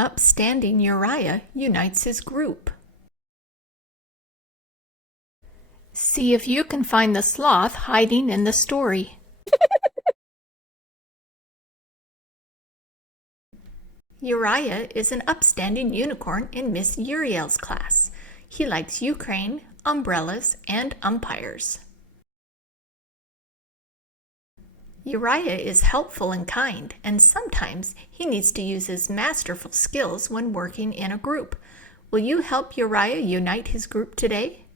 Upstanding Uriah unites his group. See if you can find the sloth hiding in the story. Uriah is an upstanding unicorn in Miss Uriel's class. He likes Ukraine, umbrellas, and umpires. Uriah is helpful and kind, and sometimes he needs to use his masterful skills when working in a group. Will you help Uriah unite his group today?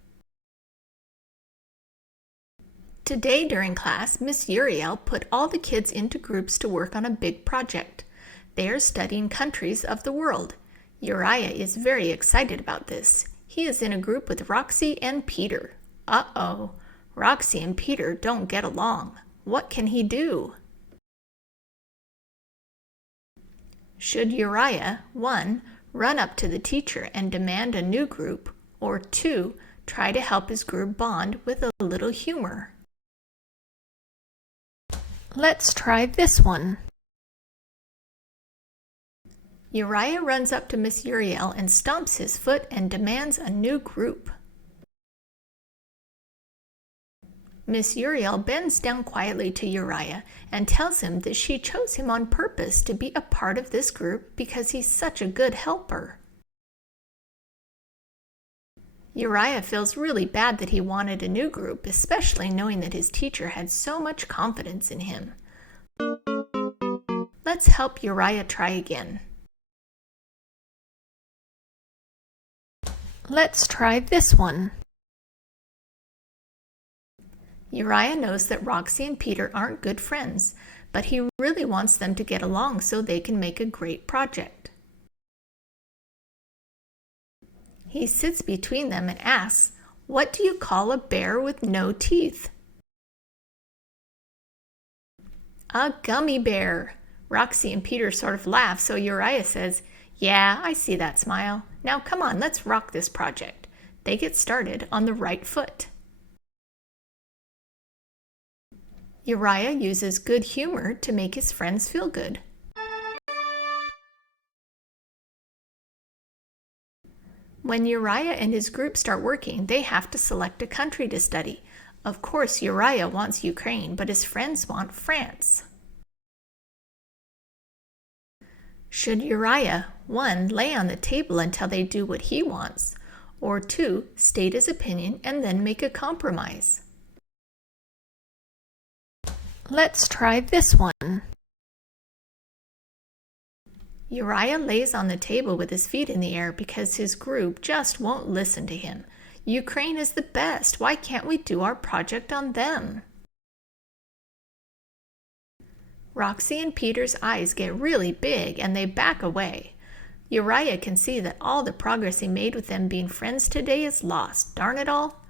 Today during class, Miss Uriel put all the kids into groups to work on a big project. They are studying countries of the world. Uriah is very excited about this. He is in a group with Roxy and Peter. Uh-oh, Roxy and Peter don't get along. What can he do? Should Uriah, 1, run up to the teacher and demand a new group, or 2, try to help his group bond with a little humor? Let's try this one. Uriah runs up to Miss Uriel and stomps his foot and demands a new group. Miss Uriel bends down quietly to Uriah and tells him that she chose him on purpose to be a part of this group because he's such a good helper. Uriah feels really bad that he wanted a new group, especially knowing that his teacher had so much confidence in him. Let's help Uriah try again. Let's try this one. Uriah knows that Roxy and Peter aren't good friends, but he really wants them to get along so they can make a great project. He sits between them and asks, "What do you call a bear with no teeth?" "A gummy bear." Roxy and Peter sort of laugh, so Uriah says, "Yeah, I see that smile. Now come on, let's rock this project." They get started on the right foot. Uriah uses good humor to make his friends feel good. When Uriah and his group start working, they have to select a country to study. Of course, Uriah wants Ukraine, but his friends want France. Should Uriah, 1, lay on the table until they do what he wants, or 2, state his opinion and then make a compromise? Let's try this one. Uriah lays on the table with his feet in the air because his group just won't listen to him. Ukraine is the best. Why can't we do our project on them? Roxy and Peter's eyes get really big and they back away. Uriah can see that all the progress he made with them being friends today is lost. Darn it all.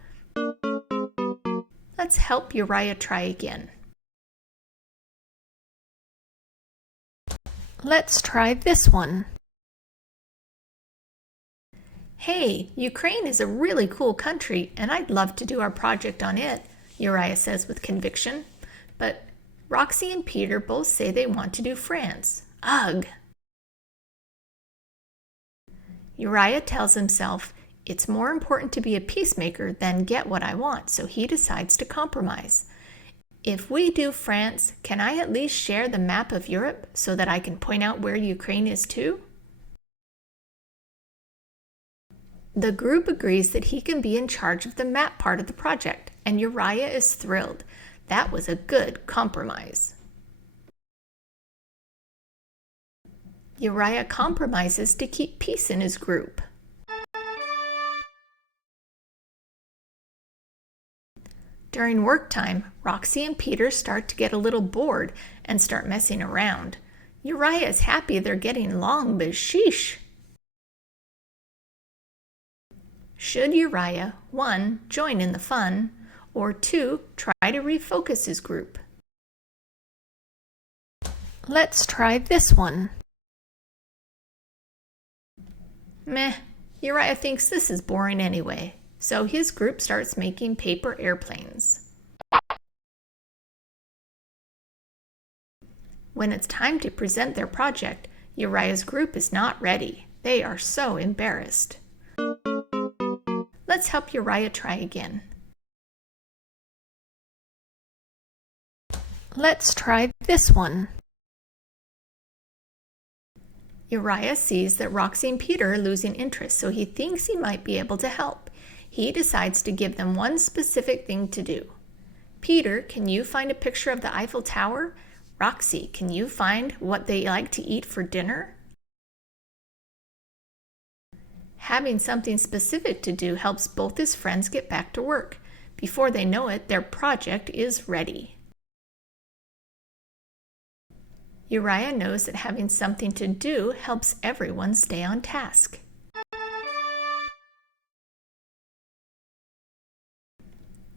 Let's help Uriah try again. Let's try this one. "Hey, Ukraine is a really cool country, and I'd love to do our project on it," Uriah says with conviction. But Roxy and Peter both say they want to do France. Ugh! Uriah tells himself, "It's more important to be a peacemaker than get what I want," so he decides to compromise. "If we do France, can I at least share the map of Europe so that I can point out where Ukraine is too?" The group agrees that he can be in charge of the map part of the project, and Uriah is thrilled. That was a good compromise. Uriah compromises to keep peace in his group. During work time, Roxy and Peter start to get a little bored and start messing around. Uriah is happy they're getting along, but sheesh. Should Uriah, 1, join in the fun, or 2, try to refocus his group? Let's try this one. Meh, Uriah thinks this is boring anyway. So his group starts making paper airplanes. When it's time to present their project, Uriah's group is not ready. They are so embarrassed. Let's help Uriah try again. Let's try this one. Uriah sees that Roxy and Peter are losing interest, so he thinks he might be able to help. He decides to give them one specific thing to do. Peter, can you find a picture of the Eiffel Tower? Roxy, can you find what they like to eat for dinner? Having something specific to do helps both his friends get back to work. Before they know it, their project is ready. Uriah knows that having something to do helps everyone stay on task.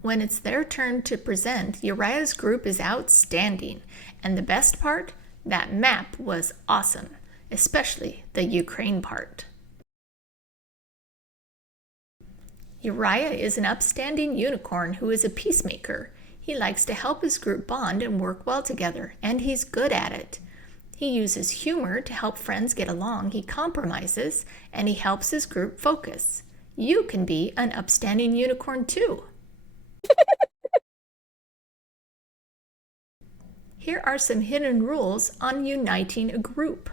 When it's their turn to present, Uriah's group is outstanding. And the best part? That map was awesome, especially the Ukraine part. Uriah is an upstanding unicorn who is a peacemaker. He likes to help his group bond and work well together, and he's good at it. He uses humor to help friends get along, he compromises, and he helps his group focus. You can be an upstanding unicorn too. Here are some hidden rules on uniting a group.